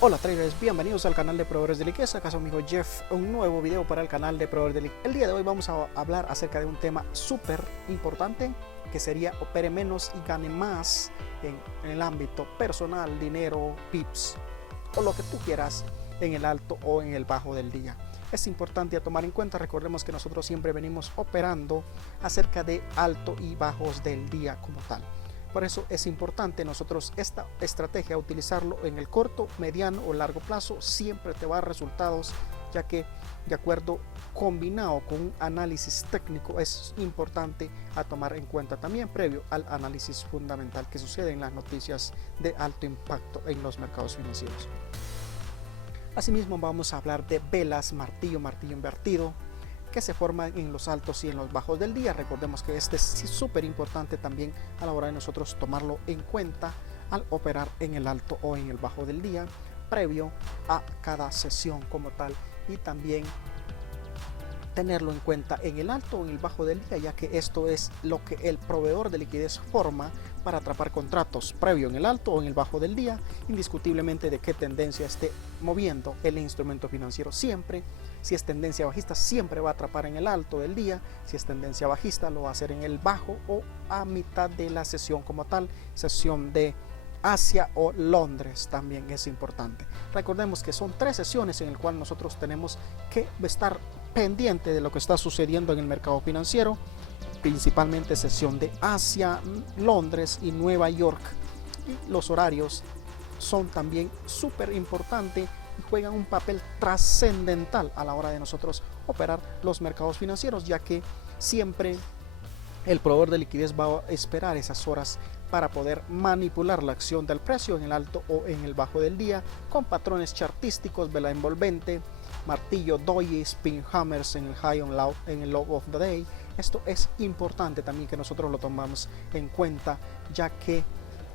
Hola traders, bienvenidos al canal de Proveedores de Liquidez. Acá su amigo Jeff, un nuevo video para el canal de Proveedores de Liquidez. El día de hoy vamos a hablar acerca de un tema súper importante que sería opere menos y gane más en el ámbito personal, dinero, pips o lo que tú quieras en el alto o en el bajo del día. Es importante a tomar en cuenta. Recordemos que nosotros siempre venimos operando acerca de alto y bajos del día como tal. Por eso es importante nosotros esta estrategia utilizarlo en el corto, mediano o largo plazo. Siempre te va a dar resultados, ya que de acuerdo combinado con un análisis técnico es importante a tomar en cuenta también previo al análisis fundamental que sucede en las noticias de alto impacto en los mercados financieros. Asimismo vamos a hablar de velas, martillo invertido, que se forman en los altos y en los bajos del día. Recordemos que este es súper importante también a la hora de nosotros tomarlo en cuenta al operar en el alto o en el bajo del día previo a cada sesión como tal, y también tenerlo en cuenta en el alto o en el bajo del día, ya que esto es lo que el proveedor de liquidez forma para atrapar contratos previo en el alto o en el bajo del día, indiscutiblemente de qué tendencia esté moviendo el instrumento financiero. Siempre, si es tendencia bajista, siempre va a atrapar en el alto del día. Si es tendencia bajista, lo va a hacer en el bajo o a mitad de la sesión como tal, sesión de Asia o Londres también es importante. Recordemos que son 3 sesiones en el cual nosotros tenemos que estar pendiente de lo que está sucediendo en el mercado financiero, principalmente sesión de Asia, Londres y Nueva York. Y los horarios son también súper importantes y juegan un papel trascendental a la hora de nosotros operar los mercados financieros, ya que siempre el proveedor de liquidez va a esperar esas horas para poder manipular la acción del precio en el alto o en el bajo del día con patrones chartísticos, vela envolvente, martillo, doji, spin hammers en el high on low, en el low of the day. Esto es importante también que nosotros lo tomamos en cuenta, ya que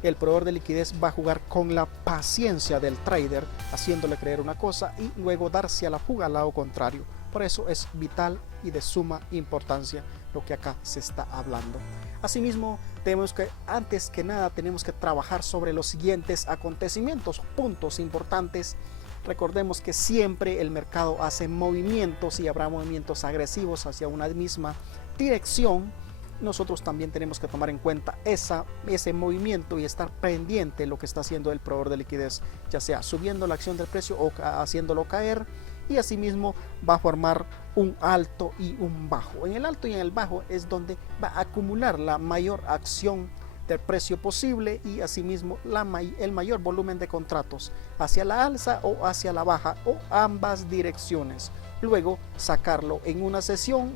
el proveedor de liquidez va a jugar con la paciencia del trader, haciéndole creer una cosa y luego darse a la fuga al lado contrario. Por eso es vital y de suma importancia lo que acá se está hablando. Asimismo, tenemos que, antes que nada, tenemos que trabajar sobre los siguientes acontecimientos, puntos importantes. Recordemos que siempre el mercado hace movimientos y habrá movimientos agresivos hacia una misma dirección. Nosotros también tenemos que tomar en cuenta ese movimiento y estar pendiente de lo que está haciendo el proveedor de liquidez, ya sea subiendo la acción del precio o haciéndolo caer, y asimismo va a formar un alto y un bajo. En el alto y en el bajo es donde va a acumular la mayor acción del precio posible y asimismo el mayor volumen de contratos hacia la alza o hacia la baja o ambas direcciones. Luego sacarlo en una sesión,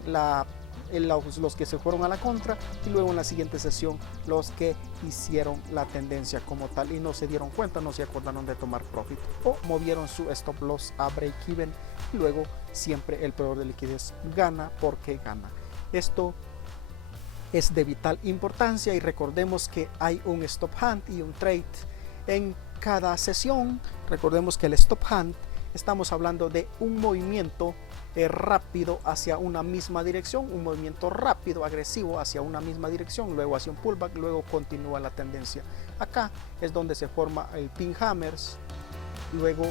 los que se fueron a la contra, y luego en la siguiente sesión los que hicieron la tendencia como tal y no se dieron cuenta, no se acordaron de tomar profit o movieron su stop loss a break even, y luego siempre el proveedor de liquidez gana porque gana. Esto es de vital importancia y recordemos que hay un stop hand y un trade en cada sesión. Recordemos que el stop hand, estamos hablando de un movimiento rápido hacia una misma dirección, un movimiento rápido, agresivo hacia una misma dirección, luego hacia un pullback, luego continúa la tendencia. Acá es donde se forma el pin hammers, luego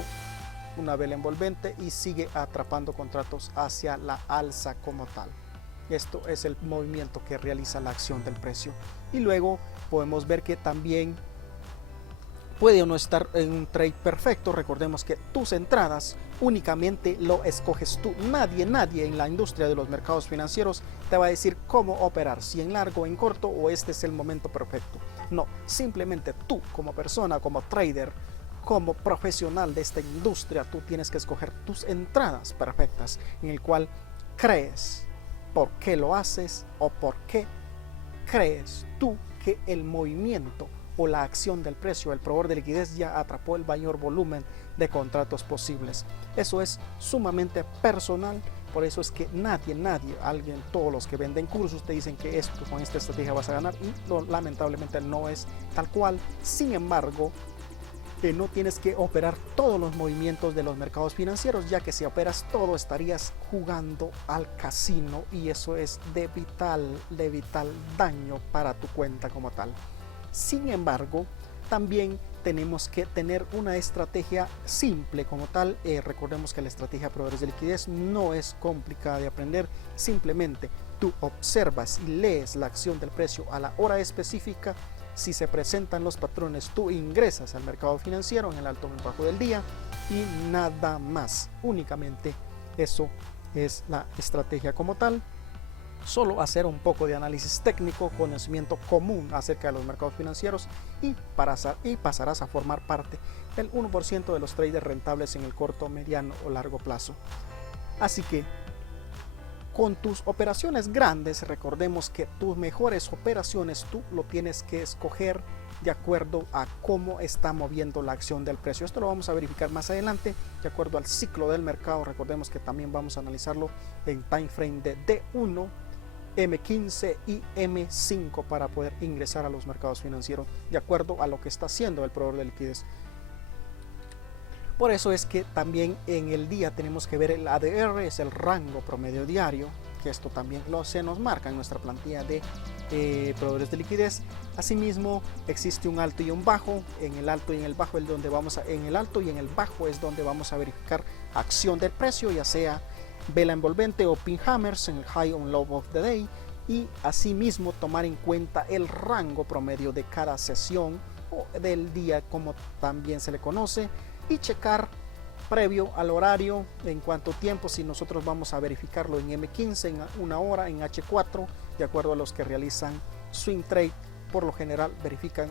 una vela envolvente y sigue atrapando contratos hacia la alza como tal. Esto es el movimiento que realiza la acción del precio. Y luego podemos ver que también puede o no estar en un trade perfecto. Recordemos que tus entradas únicamente lo escoges tú. Nadie en la industria de los mercados financieros te va a decir cómo operar, si en largo o en corto, o este es el momento perfecto. No, simplemente tú como persona, como trader, como profesional de esta industria, tú tienes que escoger tus entradas perfectas en el cual crees por qué lo haces o por qué crees tú que el movimiento o la acción del precio, el proveedor de liquidez ya atrapó el mayor volumen de contratos posibles. Eso es sumamente personal. Por eso es que todos los que venden cursos te dicen que con esta estrategia vas a ganar, y lamentablemente no es tal cual. Sin embargo, que no tienes que operar todos los movimientos de los mercados financieros, ya que si operas todo estarías jugando al casino y eso es de vital daño para tu cuenta como tal. Sin embargo, también tenemos que tener una estrategia simple como tal. Recordemos que la estrategia de proveedores de liquidez no es complicada de aprender, simplemente tú observas y lees la acción del precio a la hora específica. Si se presentan los patrones, tú ingresas al mercado financiero en el alto o en el bajo del día y nada más. Únicamente eso es la estrategia como tal. Solo hacer un poco de análisis técnico, conocimiento común acerca de los mercados financieros y pasarás a formar parte del 1% de los traders rentables en el corto, mediano o largo plazo. Así que con tus operaciones grandes, recordemos que tus mejores operaciones tú lo tienes que escoger de acuerdo a cómo está moviendo la acción del precio. Esto lo vamos a verificar más adelante de acuerdo al ciclo del mercado. Recordemos que también vamos a analizarlo en time frame de D1, M15 y M5 para poder ingresar a los mercados financieros de acuerdo a lo que está haciendo el proveedor de liquidez. Por eso es que también en el día tenemos que ver el ADR, es el rango promedio diario, que esto también se nos marca en nuestra plantilla de proveedores de liquidez. Asimismo existe un alto y un bajo. En el alto y en el bajo es donde en el alto y en el bajo es donde vamos a verificar acción del precio, ya sea vela envolvente o pin hammers en el high on low of the day, y asimismo tomar en cuenta el rango promedio de cada sesión o del día, como también se le conoce, y checar previo al horario en cuánto tiempo, si nosotros vamos a verificarlo en M15, en una hora, en H4, de acuerdo a los que realizan swing trade, por lo general verifican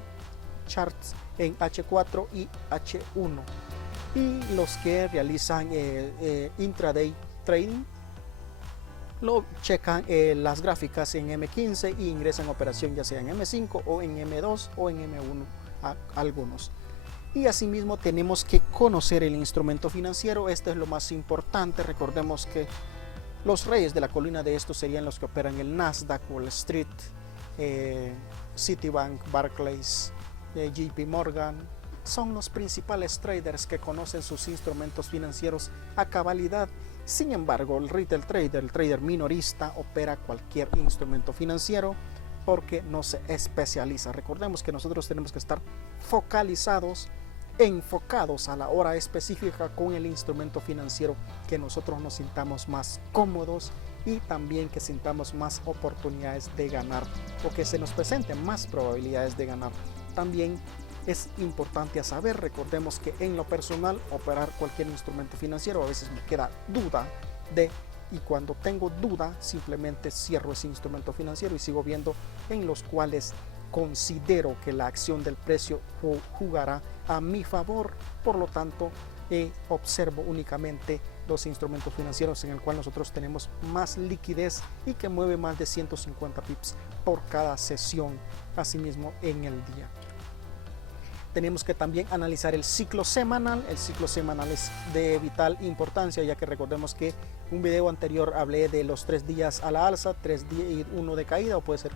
charts en H4 y H1, y los que realizan intraday trading lo checan las gráficas en M15 y ingresan operación ya sea en M5 o en M2 o en M1 algunos. Y asimismo tenemos que conocer el instrumento financiero. Este es lo más importante. Recordemos que los reyes de la colina de estos serían los que operan el Nasdaq, Wall Street, Citibank, Barclays, JP Morgan. Son los principales traders que conocen sus instrumentos financieros a cabalidad. Sin embargo, el retail trader, el trader minorista, opera cualquier instrumento financiero porque no se especializa. Recordemos que nosotros tenemos que estar focalizados, enfocados a la hora específica con el instrumento financiero que nosotros nos sintamos más cómodos y también que sintamos más oportunidades de ganar o que se nos presenten más probabilidades de ganar. También es importante a saber, recordemos que en lo personal operar cualquier instrumento financiero a veces me queda duda y cuando tengo duda simplemente cierro ese instrumento financiero y sigo viendo en los cuales considero que la acción del precio jugará a mi favor. Por lo tanto, observo únicamente los instrumentos financieros en el cual nosotros tenemos más liquidez y que mueve más de 150 pips por cada sesión, asimismo en el día. Tenemos que también analizar el ciclo semanal. El ciclo semanal es de vital importancia, ya que recordemos que un video anterior hablé de los 3 días a la alza, 3 días y 1 de caída, o puede ser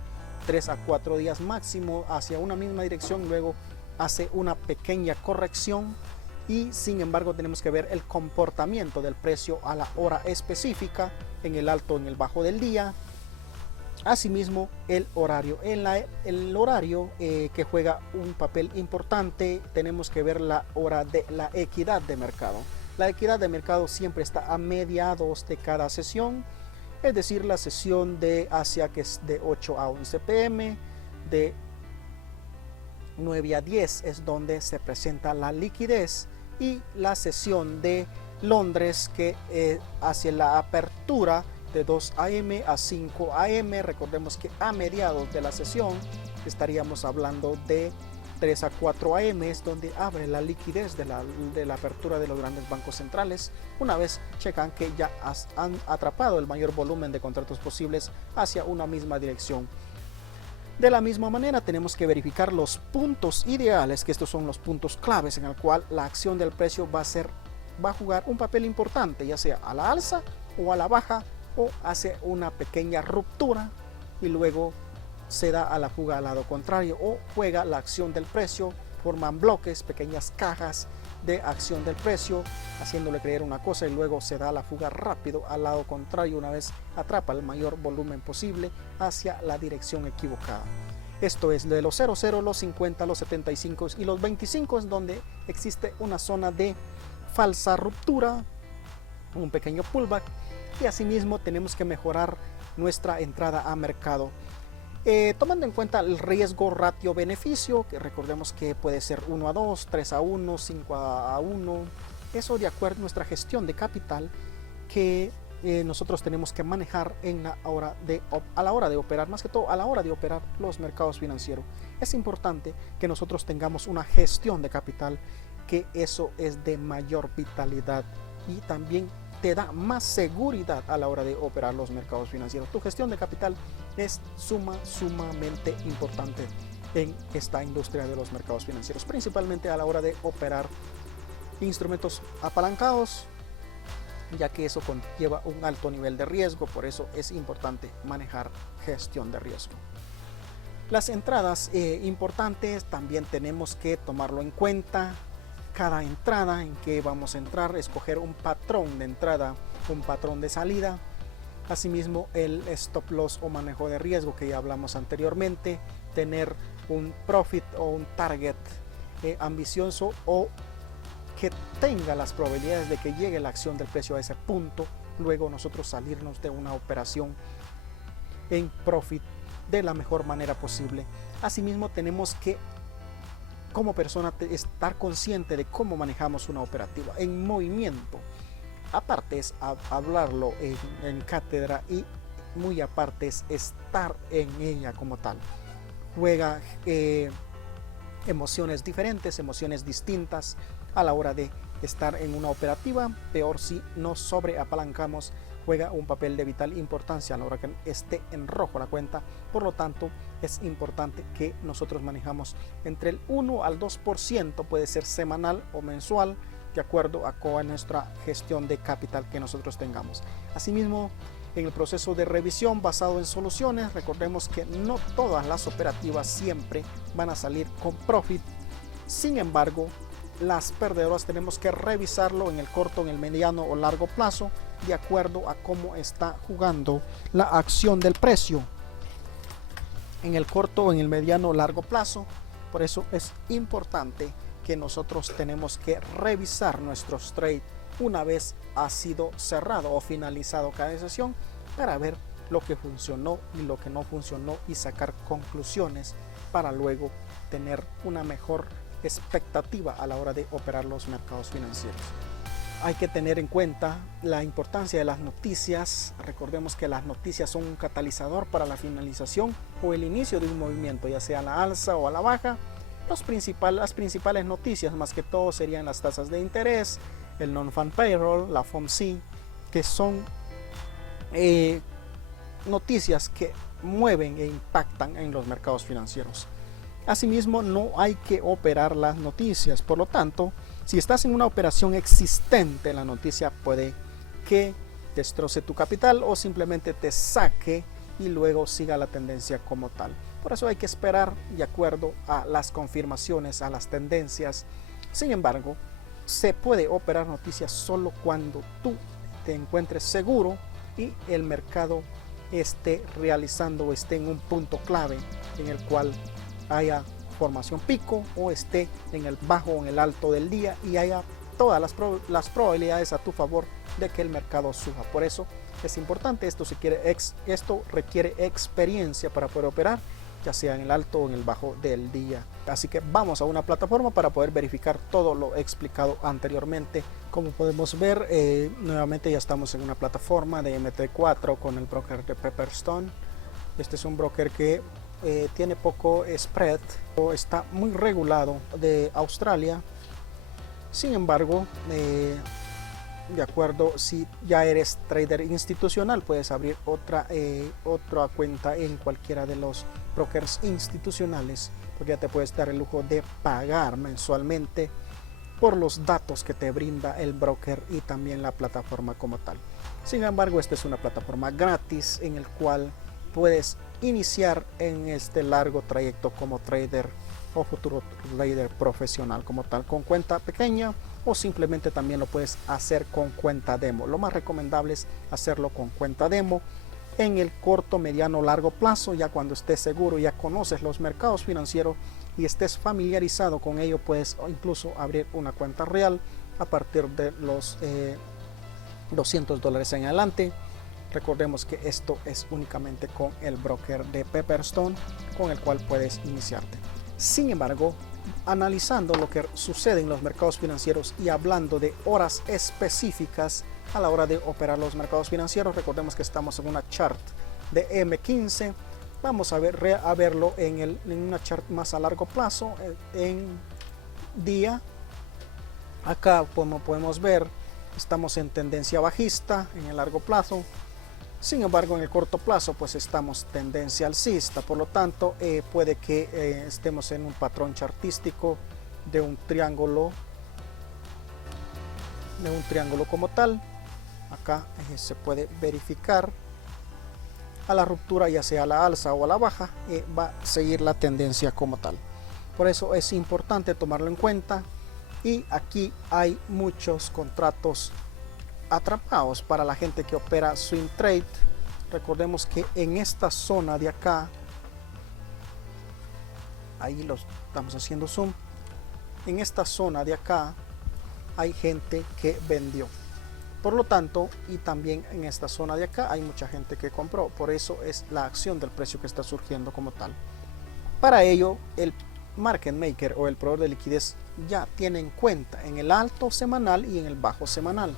3 a 4 días máximo hacia una misma dirección, luego hace una pequeña corrección y sin embargo tenemos que ver el comportamiento del precio a la hora específica, en el alto, en el bajo del día. Asimismo el horario, el horario que juega un papel importante. Tenemos que ver la hora de la equidad de mercado. La equidad de mercado siempre está a mediados de cada sesión, es decir, la sesión de Asia, que es de 8 a 11 pm, de 9 a 10 es donde se presenta la liquidez, y la sesión de Londres, que hacia la apertura de 2 am a 5 am. Recordemos que a mediados de la sesión estaríamos hablando de 3 a 4 am, es donde abre la liquidez de la apertura de los grandes bancos centrales, una vez checan que ya han atrapado el mayor volumen de contratos posibles hacia una misma dirección. De la misma manera tenemos que verificar los puntos ideales, que estos son los puntos claves en el cual la acción del precio va a jugar un papel importante, ya sea a la alza o a la baja, o hace una pequeña ruptura y luego se da a la fuga al lado contrario, o juega la acción del precio, forman bloques, pequeñas cajas de acción del precio, haciéndole creer una cosa y luego se da la fuga rápido al lado contrario una vez atrapa el mayor volumen posible hacia la dirección equivocada. Esto es de los 00, los 50, los 75 y los 25 es donde existe una zona de falsa ruptura, un pequeño pullback, y asimismo tenemos que mejorar nuestra entrada a mercado. Tomando en cuenta el riesgo ratio-beneficio, que recordemos que puede ser 1:2, 3:1, 5:1, eso de acuerdo a nuestra gestión de capital que nosotros tenemos que manejar a la hora de operar, más que todo a la hora de operar los mercados financieros. Es importante que nosotros tengamos una gestión de capital, que eso es de mayor vitalidad y también te da más seguridad a la hora de operar los mercados financieros. Tu gestión de capital es sumamente importante en esta industria de los mercados financieros, principalmente a la hora de operar instrumentos apalancados, ya que eso conlleva un alto nivel de riesgo. Por eso es importante manejar gestión de riesgo. Las entradas importantes también tenemos que tomarlo en cuenta. Cada entrada en que vamos a entrar, escoger un patrón de entrada, un patrón de salida. Asimismo, el stop loss o manejo de riesgo que ya hablamos anteriormente, tener un profit o un target ambicioso o que tenga las probabilidades de que llegue la acción del precio a ese punto, luego nosotros salirnos de una operación en profit de la mejor manera posible. Asimismo, tenemos que como persona estar consciente de cómo manejamos una operativa en movimiento. Aparte es hablarlo en cátedra y muy aparte es estar en ella como tal. Juega emociones diferentes, emociones distintas a la hora de estar en una operativa. Peor si nos sobreapalancamos, juega un papel de vital importancia a la hora que esté en rojo la cuenta. Por lo tanto, es importante que nosotros manejamos entre el 1 al 2%, puede ser semanal o mensual, de acuerdo a nuestra gestión de capital que nosotros tengamos. Asimismo, en el proceso de revisión basado en soluciones, recordemos que no todas las operativas siempre van a salir con profit. Sin embargo, las perdedoras tenemos que revisarlo en el corto, en el mediano o largo plazo, de acuerdo a cómo está jugando la acción del precio en el corto, en el mediano o largo plazo. Por eso es importante que nosotros tenemos que revisar nuestros trades una vez ha sido cerrado o finalizado cada sesión, para ver lo que funcionó y lo que no funcionó y sacar conclusiones para luego tener una mejor expectativa a la hora de operar los mercados financieros. Hay que tener en cuenta la importancia de las noticias. Recordemos que las noticias son un catalizador para la finalización o el inicio de un movimiento, ya sea a la alza o a la baja. Las principales noticias más que todo serían las tasas de interés, el non-farm payroll, la FOMC, que son noticias que mueven e impactan en los mercados financieros. Asimismo, no hay que operar las noticias. Por lo tanto, si estás en una operación existente, la noticia puede que destroce tu capital o simplemente te saque y luego siga la tendencia como tal. Por eso hay que esperar de acuerdo a las confirmaciones, a las tendencias. Sin embargo, se puede operar noticias solo cuando tú te encuentres seguro y el mercado esté realizando o esté en un punto clave en el cual haya formación pico o esté en el bajo o en el alto del día y haya todas las probabilidades a tu favor de que el mercado suba. Por eso es importante, esto requiere experiencia para poder operar, ya sea en el alto o en el bajo del día. Así que vamos a una plataforma para poder verificar todo lo explicado anteriormente. Como podemos ver, nuevamente ya estamos en una plataforma de MT4 con el broker de Pepperstone. Este es un broker que tiene poco spread, está muy regulado, de Australia. Sin embargo, de acuerdo, si ya eres trader institucional, puedes abrir otra cuenta en cualquiera de los brokers institucionales, porque ya te puedes dar el lujo de pagar mensualmente por los datos que te brinda el broker y también la plataforma como tal. Sin embargo, esta es una plataforma gratis en el cual puedes iniciar en este largo trayecto como trader o futuro trader profesional como tal, con cuenta pequeña, o simplemente también lo puedes hacer con cuenta demo. Lo más recomendable es hacerlo con cuenta demo. en el corto, mediano, largo plazo. Ya cuando estés seguro, ya conoces los mercados financieros y estés familiarizado con ello, puedes incluso abrir una cuenta real a partir de los $200 en adelante. Recordemos que esto es únicamente con el broker de Pepperstone, con el cual puedes iniciarte. Sin embargo, analizando lo que sucede en los mercados financieros y hablando de horas específicas a la hora de operar los mercados financieros, recordemos que estamos en una chart de M15. Vamos a verlo en una chart más a largo plazo, en día. Acá, como podemos ver, estamos en tendencia bajista en el largo plazo. Sin embargo, en el corto plazo pues estamos tendencia alcista. Por lo tanto, puede que estemos en un patrón chartístico de un triángulo como tal. Acá se puede verificar a la ruptura, ya sea a la alza o a la baja, va a seguir la tendencia como tal. Por eso es importante tomarlo en cuenta. Y aquí hay muchos contratos atrapados para la gente que opera swing trade. Recordemos que en esta zona de acá, ahí lo estamos haciendo zoom, en esta zona de acá hay gente que vendió. Por lo tanto, y también en esta zona de acá hay mucha gente que compró. Por eso es la acción del precio que está surgiendo como tal. Para ello, el market maker o el proveedor de liquidez ya tiene en cuenta en el alto semanal y en el bajo semanal,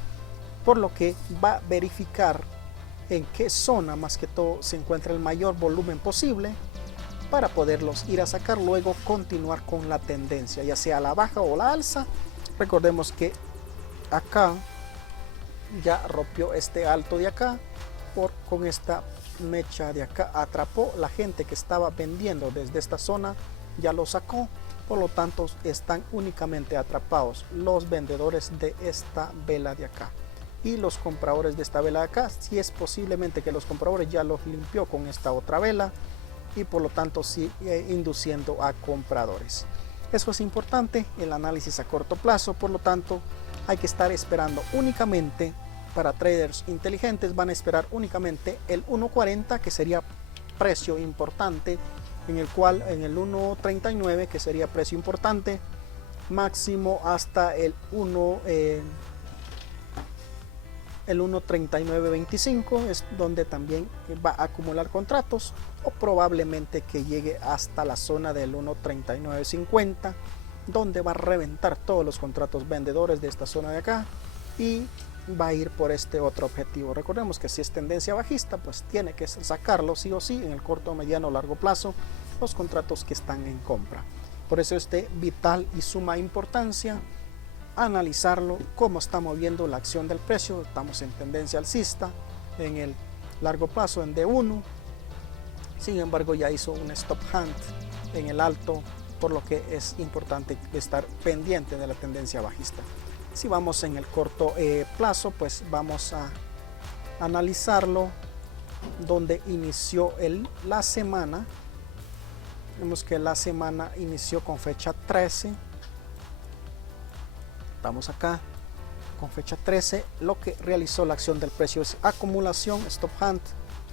por lo que va a verificar en qué zona más que todo se encuentra el mayor volumen posible para poderlos ir a sacar, luego continuar con la tendencia, ya sea a la baja o la alza. Recordemos que acá ya rompió este alto de acá, con esta mecha de acá atrapó la gente que estaba vendiendo desde esta zona, ya lo sacó. Por lo tanto, están únicamente atrapados los vendedores de esta vela de acá y los compradores de esta vela de acá. Si es posiblemente que los compradores ya los limpió con esta otra vela y por lo tanto sigue induciendo a compradores. Eso es importante, el análisis a corto plazo. Por lo tanto, hay que estar esperando únicamente, para traders inteligentes van a esperar únicamente el 1.40, que sería precio importante, en el cual en el 1.39, que sería precio importante máximo, hasta el 1.3925 es donde también va a acumular contratos, o probablemente que llegue hasta la zona del 1.3950, donde va a reventar todos los contratos vendedores de esta zona de acá y va a ir por este otro objetivo. Recordemos que si es tendencia bajista, pues tiene que sacarlo sí o sí en el corto, mediano o largo plazo los contratos que están en compra. Por eso es de vital y suma importancia analizarlo, cómo está moviendo la acción del precio. Estamos en tendencia alcista en el largo plazo en D1. Sin embargo, ya hizo un stop hunt en el alto, por lo que es importante estar pendiente de la tendencia bajista. Si vamos en el corto plazo, pues vamos a analizarlo donde inició la semana. Vemos que la semana inició con fecha 13. Estamos acá con fecha 13. Lo que realizó la acción del precio es acumulación, stop hunt.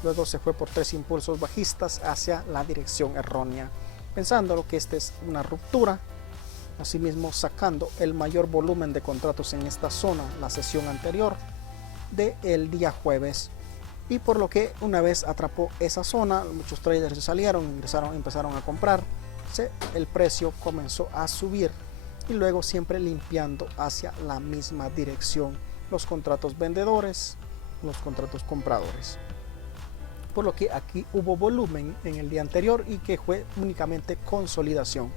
Luego se fue por 3 impulsos bajistas hacia la dirección errónea, pensando que esta es una ruptura. Asimismo, sacando el mayor volumen de contratos en esta zona la sesión anterior del día jueves, y por lo que una vez atrapó esa zona, muchos traders se salieron, empezaron a comprar, el precio comenzó a subir y luego siempre limpiando hacia la misma dirección los contratos vendedores, los contratos compradores. Por lo que aquí hubo volumen en el día anterior y que fue únicamente consolidación.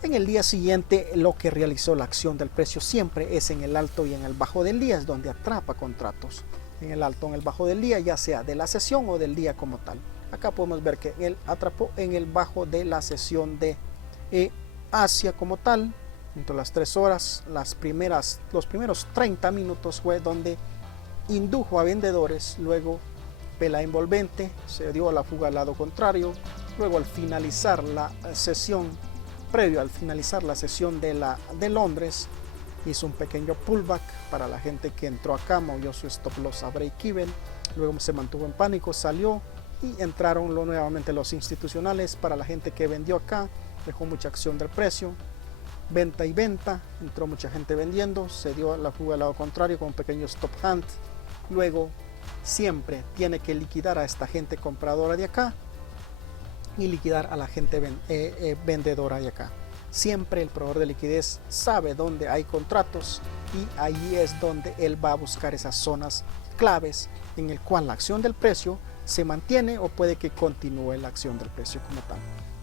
En el día siguiente, lo que realizó la acción del precio siempre es en el alto y en el bajo del día, es donde atrapa contratos. En el alto, en el bajo del día, ya sea de la sesión o del día como tal. Acá podemos ver que él atrapó en el bajo de la sesión de Asia como tal. Entre las 3 horas, los primeros 30 minutos fue donde indujo a vendedores. Luego vela envolvente, se dio a la fuga al lado contrario. Luego al finalizar la sesión, previo al finalizar la sesión de Londres, hizo un pequeño pullback para la gente que entró acá, movió su stop loss a break even, luego se mantuvo en pánico, salió y entraron nuevamente los institucionales. Para la gente que vendió acá, dejó mucha acción del precio, venta y venta, entró mucha gente vendiendo, se dio la fuga al lado contrario con un pequeño stop hunt. Luego siempre tiene que liquidar a esta gente compradora de acá y liquidar a la gente vendedora de acá. Siempre el proveedor de liquidez sabe dónde hay contratos y ahí es donde él va a buscar esas zonas claves en el cual la acción del precio se mantiene o puede que continúe la acción del precio como tal.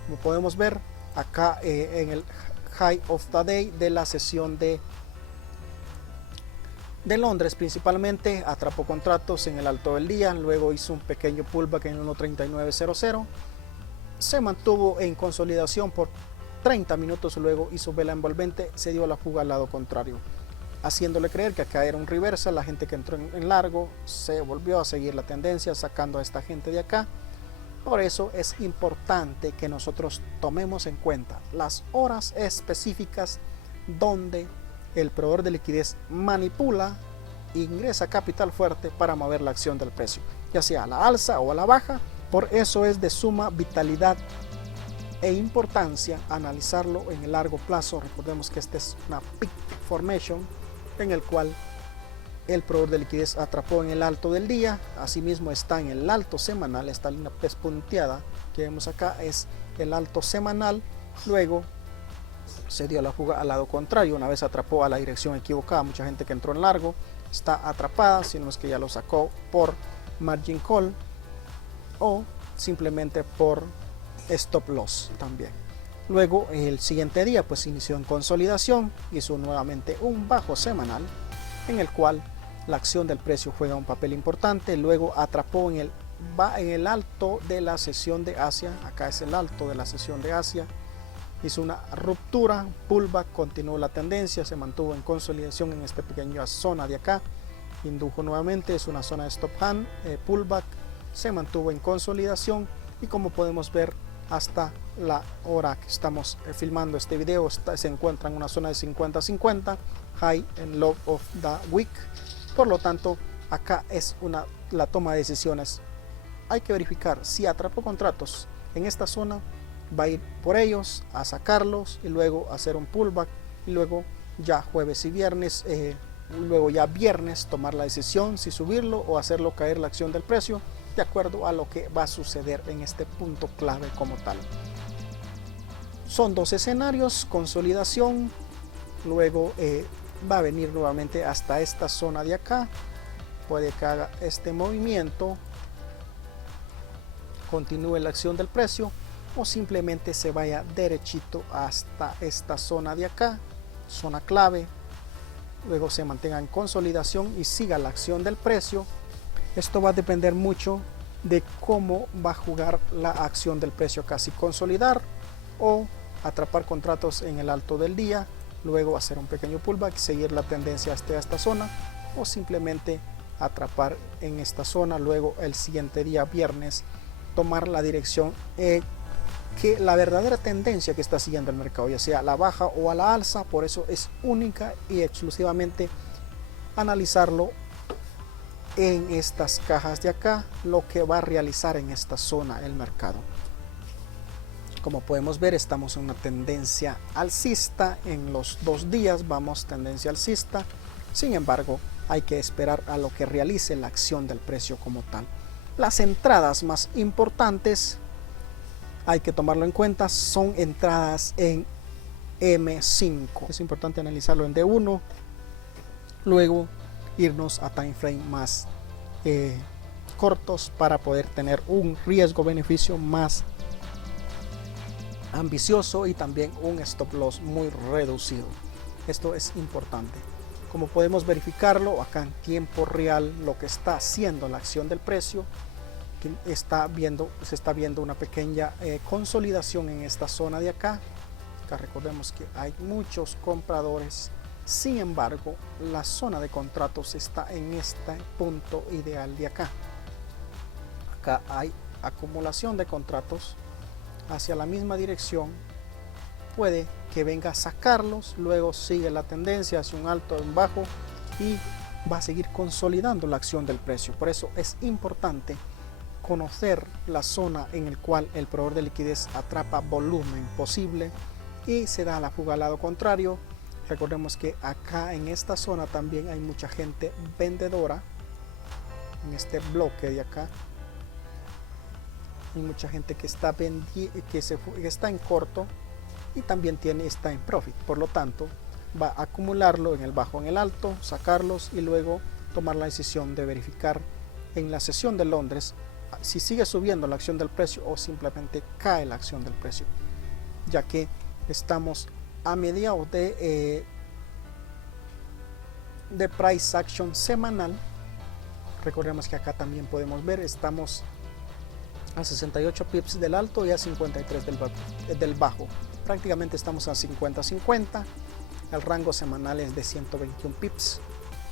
Como podemos ver acá en el High of the Day de la sesión de Londres, principalmente atrapó contratos en el alto del día, luego hizo un pequeño pullback en 1.3900, se mantuvo en consolidación por 30 minutos, luego hizo vela envolvente, se dio la fuga al lado contrario, haciéndole creer que acá era un reversal. La gente que entró en largo se volvió a seguir la tendencia, sacando a esta gente de acá. Por eso es importante que nosotros tomemos en cuenta las horas específicas donde el proveedor de liquidez manipula e ingresa capital fuerte para mover la acción del precio, ya sea a la alza o a la baja. Por eso es de suma vitalidad e importancia analizarlo en el largo plazo. Recordemos que esta es una peak formation en el cual el proveedor de liquidez atrapó en el alto del día, asimismo está en el alto semanal. Esta línea pespunteada que vemos acá es el alto semanal, luego se dio la fuga al lado contrario, una vez atrapó a la dirección equivocada. Mucha gente que entró en largo está atrapada, si no es que ya lo sacó por margin call o simplemente por stop loss también. Luego el siguiente día pues inició en consolidación, hizo nuevamente un bajo semanal en el cual la acción del precio juega un papel importante. Luego atrapó en el alto de la sesión de Asia, acá es el alto de la sesión de Asia, hizo una ruptura, pullback, continuó la tendencia, se mantuvo en consolidación en esta pequeña zona de acá, indujo nuevamente, es una zona de stop hand, pullback, se mantuvo en consolidación y como podemos ver hasta la hora que estamos filmando este video se encuentra en una zona de 50-50, high and low of the week. Por lo tanto, acá es la toma de decisiones. Hay que verificar si atrapó contratos en esta zona, va a ir por ellos a sacarlos y luego hacer un pullback y luego ya jueves y viernes, luego ya viernes tomar la decisión si subirlo o hacerlo caer la acción del precio de acuerdo a lo que va a suceder en este punto clave como tal. Son dos escenarios: consolidación, luego va a venir nuevamente hasta esta zona de acá, puede que haga este movimiento, continúe la acción del precio o simplemente se vaya derechito hasta esta zona de acá, zona clave, luego se mantenga en consolidación y siga la acción del precio. Esto va a depender mucho de cómo va a jugar la acción del precio acá, si consolidar o atrapar contratos en el alto del día, luego hacer un pequeño pullback, seguir la tendencia hasta esta zona o simplemente atrapar en esta zona, luego el siguiente día viernes tomar la dirección que la verdadera tendencia que está siguiendo el mercado, ya sea a la baja o a la alza. Por eso es única y exclusivamente analizarlo en estas cajas de acá, lo que va a realizar en esta zona el mercado. Como podemos ver, estamos en una tendencia alcista, en los 2 días vamos tendencia alcista. Sin embargo, hay que esperar a lo que realice la acción del precio como tal. Las entradas más importantes, hay que tomarlo en cuenta, son entradas en M5. Es importante analizarlo en D1, luego irnos a time frame más cortos para poder tener un riesgo-beneficio más ambicioso y también un stop loss muy reducido. Esto es importante. Como podemos verificarlo acá en tiempo real, lo que está haciendo la acción del precio, que se está viendo una pequeña consolidación en esta zona de acá. Acá recordemos que hay muchos compradores. Sin embargo, la zona de contratos está en este punto ideal de acá. Acá hay acumulación de contratos hacia la misma dirección puede que venga a sacarlos, luego sigue la tendencia hacia un alto, un bajo y va a seguir consolidando la acción del precio. Por eso es importante conocer la zona en la cual el proveedor de liquidez atrapa volumen posible y se da la fuga al lado contrario. Recordemos que acá en esta zona también hay mucha gente vendedora. En este bloque de acá hay mucha gente que está que está en corto y también está en profit. Por lo tanto, va a acumularlo en el bajo, en el alto, sacarlos y luego tomar la decisión de verificar en la sesión de Londres si sigue subiendo la acción del precio o simplemente cae la acción del precio, ya que estamos a mediados de price action semanal. Recordemos que acá también podemos ver, estamos a 68 pips del alto y a 53 del bajo. Prácticamente estamos a 50-50. El rango semanal es de 121 pips,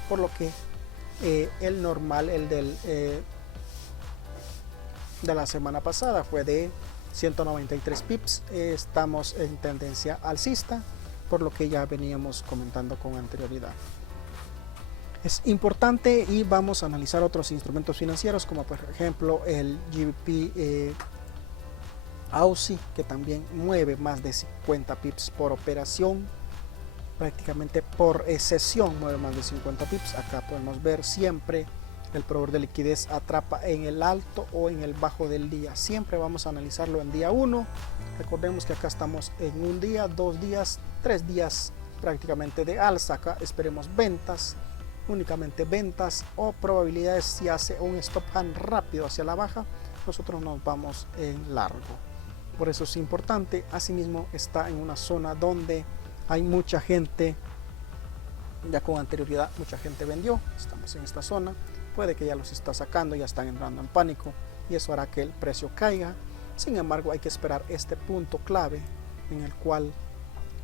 por lo que el normal, el de la semana pasada fue de 193 pips. Estamos en tendencia alcista, por lo que ya veníamos comentando con anterioridad. Es importante y vamos a analizar otros instrumentos financieros como por ejemplo el GBP AUSI, que también mueve más de 50 pips por operación, prácticamente por sesión mueve más de 50 pips. Acá podemos ver siempre el proveedor de liquidez atrapa en el alto o en el bajo del día. Siempre vamos a analizarlo en día 1. Recordemos que acá estamos en un día, 2 días, 3 días prácticamente de alza. Acá esperemos ventas, únicamente ventas o probabilidades. Si hace un stop hand rápido hacia la baja, nosotros nos vamos en largo. Por eso es importante. Asimismo está en una zona donde hay mucha gente, ya con anterioridad mucha gente vendió. Estamos en esta zona, puede que ya los está sacando, ya están entrando en pánico y eso hará que el precio caiga. Sin embargo, hay que esperar este punto clave en el cual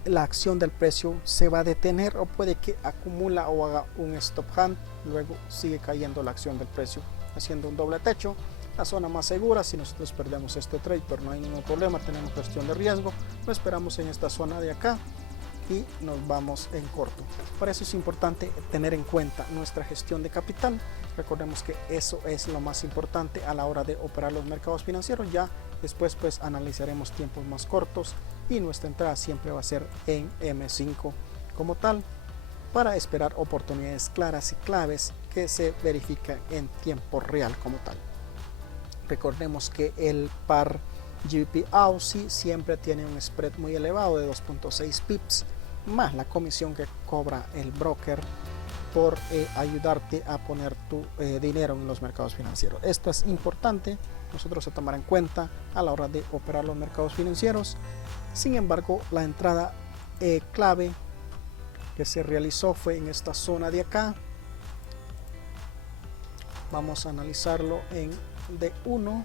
la acción del precio se va a detener o puede que acumula o haga un stop hand, luego sigue cayendo la acción del precio haciendo un doble techo. La zona más segura, si nosotros perdemos este trade, pero no hay ningún problema, tenemos gestión de riesgo, lo esperamos en esta zona de acá y nos vamos en corto. Por eso es importante tener en cuenta nuestra gestión de capital. Recordemos que eso es lo más importante a la hora de operar los mercados financieros. Ya después pues analizaremos tiempos más cortos y nuestra entrada siempre va a ser en M5 como tal, para esperar oportunidades claras y claves que se verifican en tiempo real como tal. Recordemos que el par GBP AUSI siempre tiene un spread muy elevado de 2.6 pips, más la comisión que cobra el broker por ayudarte a poner tu dinero en los mercados financieros. Esto es importante nosotros a tomar en cuenta a la hora de operar los mercados financieros. Sin embargo, la entrada clave que se realizó fue en esta zona de acá. Vamos a analizarlo en D1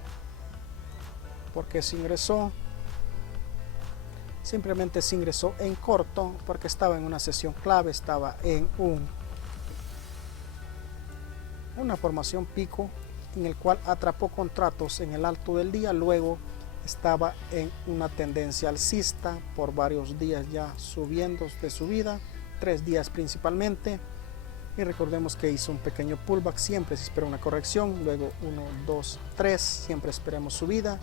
porque se ingresó, simplemente se ingresó en corto porque estaba en una sesión clave, estaba en una formación pico en el cual atrapó contratos en el alto del día, luego estaba en una tendencia alcista por varios días ya subiendo de subida, 3 días principalmente. Y recordemos que hizo un pequeño pullback, siempre se espera una corrección, luego 1, 2, 3, siempre esperemos subida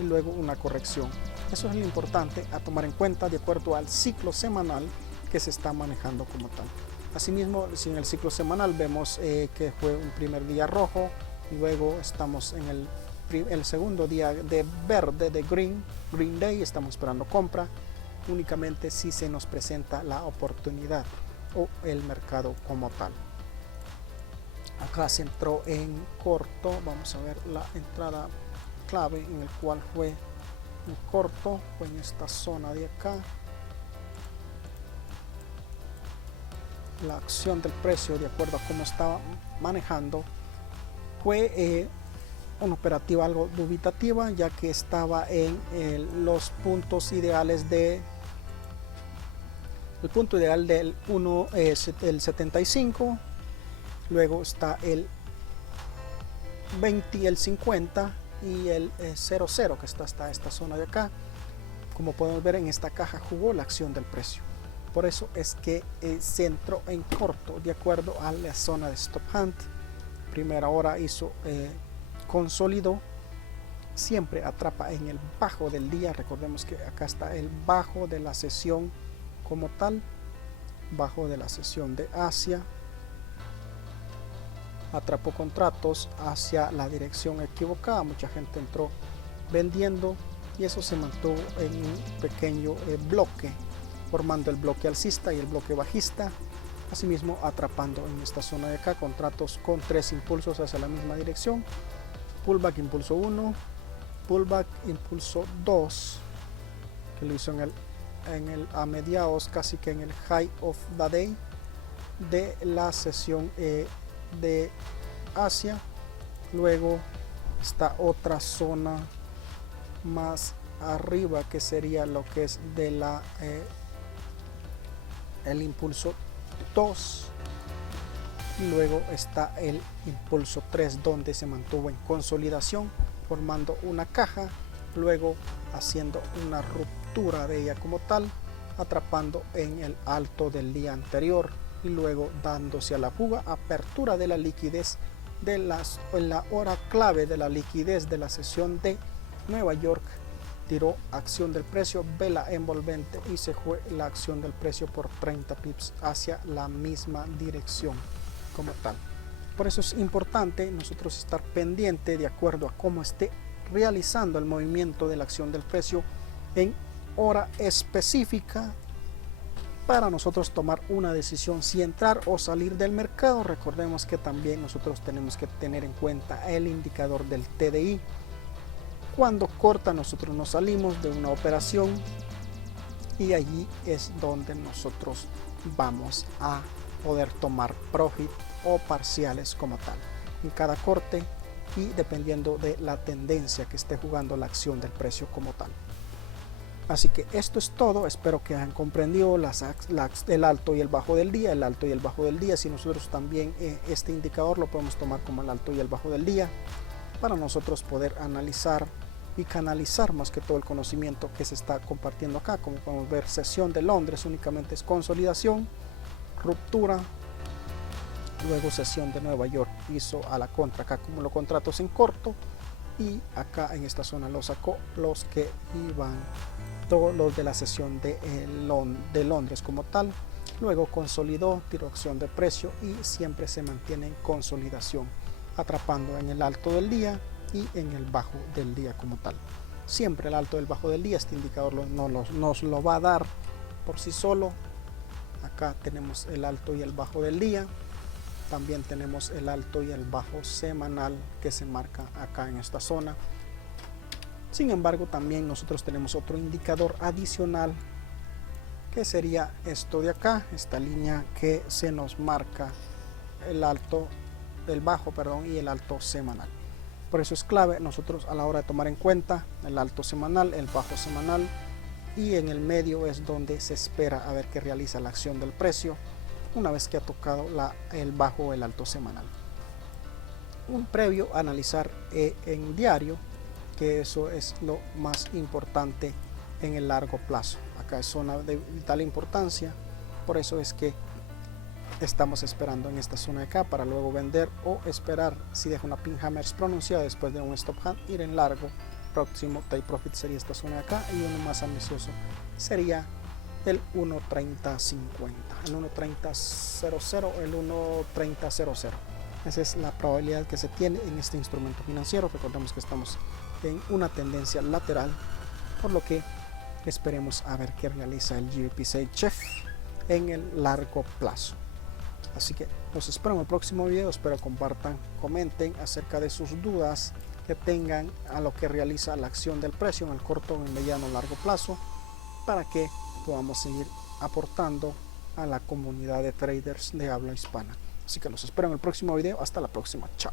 y luego una corrección. Eso es lo importante a tomar en cuenta de acuerdo al ciclo semanal que se está manejando como tal. Asimismo, si en el ciclo semanal vemos que fue un primer día rojo, luego estamos en el segundo día de verde, de green day, estamos esperando compra, únicamente si se nos presenta la oportunidad o el mercado como tal. Acá se entró en corto, vamos a ver la entrada clave en el cual fue en corto, fue en esta zona de acá. La acción del precio, de acuerdo a cómo estaba manejando, fue una operativa algo dubitativa, ya que estaba en los puntos ideales el punto ideal del 1 es el 75, luego está el 20 y el 50 y el 00 que está hasta esta zona de acá. Como podemos ver, en esta caja jugó la acción del precio. Por eso es que se entró en corto de acuerdo a la zona de stop hunt. Primera hora hizo consolidó, siempre atrapa en el bajo del día. Recordemos que acá está el bajo de la sesión como tal, bajo de la sesión de Asia. Atrapó contratos hacia la dirección equivocada, mucha gente entró vendiendo y eso se mantuvo en un pequeño bloque, formando el bloque alcista y el bloque bajista. Asimismo, atrapando en esta zona de acá contratos con 3 impulsos hacia la misma dirección: pullback impulso 1, pullback impulso 2, que lo hizo a mediados, casi que en el high of the day de la sesión de Asia. Luego está otra zona más arriba que sería lo que es de la el impulso 2, y luego está el impulso 3, donde se mantuvo en consolidación formando una caja, luego haciendo una ruptura de ella como tal, atrapando en el alto del día anterior y luego dándose a la fuga. Apertura de la liquidez en la hora clave de la liquidez de la sesión de Nueva York, tiró acción del precio, vela envolvente y se fue la acción del precio por 30 pips hacia la misma dirección como tal. Por eso es importante nosotros estar pendiente de acuerdo a cómo esté realizando el movimiento de la acción del precio en hora específica, para nosotros tomar una decisión si entrar o salir del mercado. Recordemos que también nosotros tenemos que tener en cuenta el indicador del TDI. Cuando corta, nosotros nos salimos de una operación y allí es donde nosotros vamos a poder tomar profit o parciales como tal en cada corte, y dependiendo de la tendencia que esté jugando la acción del precio como tal. Así que esto es todo. Espero que hayan comprendido el alto y el bajo del día. El alto y el bajo del día, si nosotros también este indicador lo podemos tomar como el alto y el bajo del día, para nosotros poder analizar y canalizar más que todo el conocimiento que se está compartiendo acá. Como podemos ver, sesión de Londres únicamente es consolidación, ruptura, luego sesión de Nueva York hizo a la contra, acá acumuló contratos en corto y acá en esta zona lo sacó los que iban, todos los de la sesión de Londres como tal. Luego consolidó, tiró acción de precio y siempre se mantiene en consolidación, atrapando en el alto del día y en el bajo del día como tal. Siempre el alto del bajo del día, este indicador nos lo va a dar por sí solo. Acá tenemos el alto y el bajo del día. También tenemos el alto y el bajo semanal que se marca acá en esta zona. Sin embargo, también nosotros tenemos otro indicador adicional, que sería esto de acá, esta línea que se nos marca el alto, el bajo, perdón, y el alto semanal. Por eso es clave nosotros a la hora de tomar en cuenta el alto semanal, el bajo semanal, y en el medio es donde se espera a ver qué realiza la acción del precio una vez que ha tocado el bajo o el alto semanal. Un previo, analizar en diario, que eso es lo más importante en el largo plazo. Acá es zona de vital importancia, por eso es que estamos esperando en esta zona de acá para luego vender o esperar. Si deja una pin hammers pronunciada después de un stop hunt, ir en largo. Próximo take profit sería esta zona de acá, y uno más ambicioso sería el 1.3050, el 1.3000, el 1.3000. Esa es la probabilidad que se tiene en este instrumento financiero. Recordemos que estamos en una tendencia lateral, por lo que esperemos a ver qué realiza el GBP6 Chef en el largo plazo. Así que los espero en el próximo video. Espero compartan, comenten acerca de sus dudas que tengan a lo que realiza la acción del precio en el corto, en el mediano, largo plazo, para que podamos seguir aportando a la comunidad de traders de habla hispana. Así que los espero en el próximo video. Hasta la próxima. Chao.